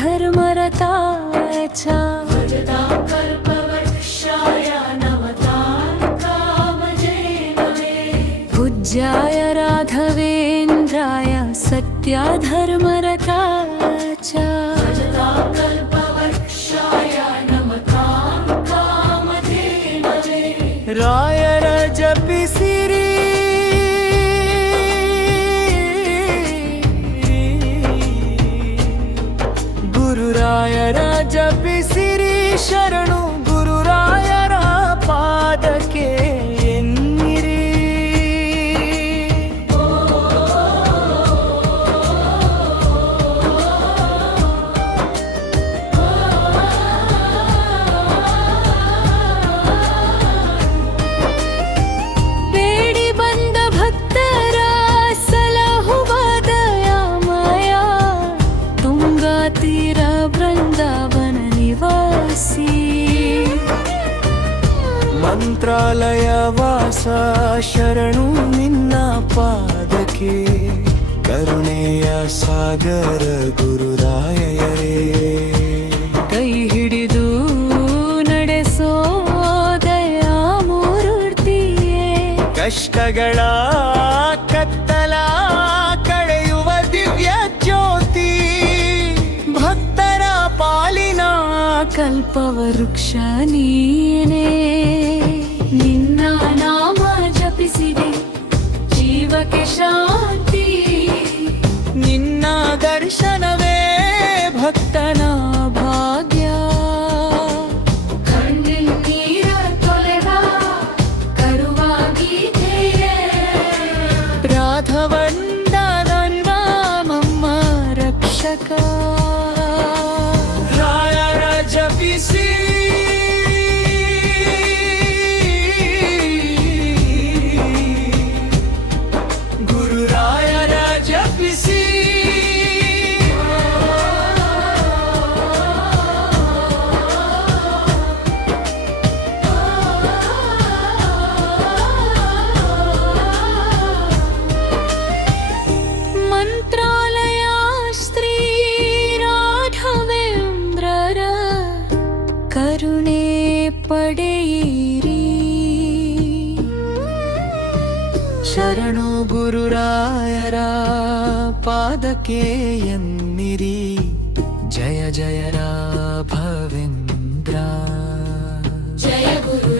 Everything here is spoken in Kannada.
धर्मरताय च भजतां कल्पवृक्षाय नमतां कामधेनवे पूज्याय राघवेन्द्राय सत्याधर्मरताय च भजतां कल्पवृक्षाय नमतां कामधेनवे ರಾಯರ ಜಪಿಸಿರಿ ಗುರುರಾಯರ ಜಪಿಸಿರಿ ಶರಣು ಗುರುರಾಯರ ಪಾದಕ್ಕೆ ಎನ್ನಿರಿ ಬೇಡಿ ಬಂದ ಭಕ್ತರ ಸಲಹುವ ದಯಾಮಯ ತುಂಗಾ ತೀರ ಬೃಂದಾವನ ನಿವಾಸಿ ಮಂತ್ರಾಲಯ ವಾಸ ಶರಣು ನಿನ್ನ ಪಾದಕ್ಕೆ ಕರುಣೆಯ ಸಾಗರ ಗುರುರಾಯರೇ ಕೈ ಹಿಡಿದು ನಡೆಸೋ ದಯಾಮೂರ್ತಿಯೇ ಕಷ್ಟಗಳ ಕತ್ತಲ ಕಳೆಯುವ ದಿವ್ಯ ಜ್ಯೋತಿ ಭಕ್ತರ ಪಾಲಿನ ಕಲ್ಪವೃಕ್ಷ ನೀನೇ ನಿನ್ನ ನಾಮ ಜಪಿಸಿದೆ ಜೀವಕ್ಕೆ ಶಾಂತಿ ನಿನ್ನ ದರ್ಶನವೇ ಭಕ್ತನ ಭಾಗ್ಯ ಕಣ್ಣೀರ ತೊಳೆವ ಕರುವಾಗೀತೆಯೇ ರಾಘವಂದನ ಮಮ್ಮ ರಕ್ಷಕ ರಾಯರ ಜಪಿಸಿ ಗುರುರಾಯರ ಜಪಿಸಿ ಮಂತ್ರಾಲಯ ಶ್ರೀ ರಾಘವೇಂದ್ರರ ಕರುಣೆ ಪಡೆಯಿರಿ ಶರಣು ಗುರುರಾಯರ ಪಾದಕ್ಕೆ ಎನ್ನಿರಿ ಜಯ ಜಯ ರಾಘವೇಂದ್ರ जय गुरु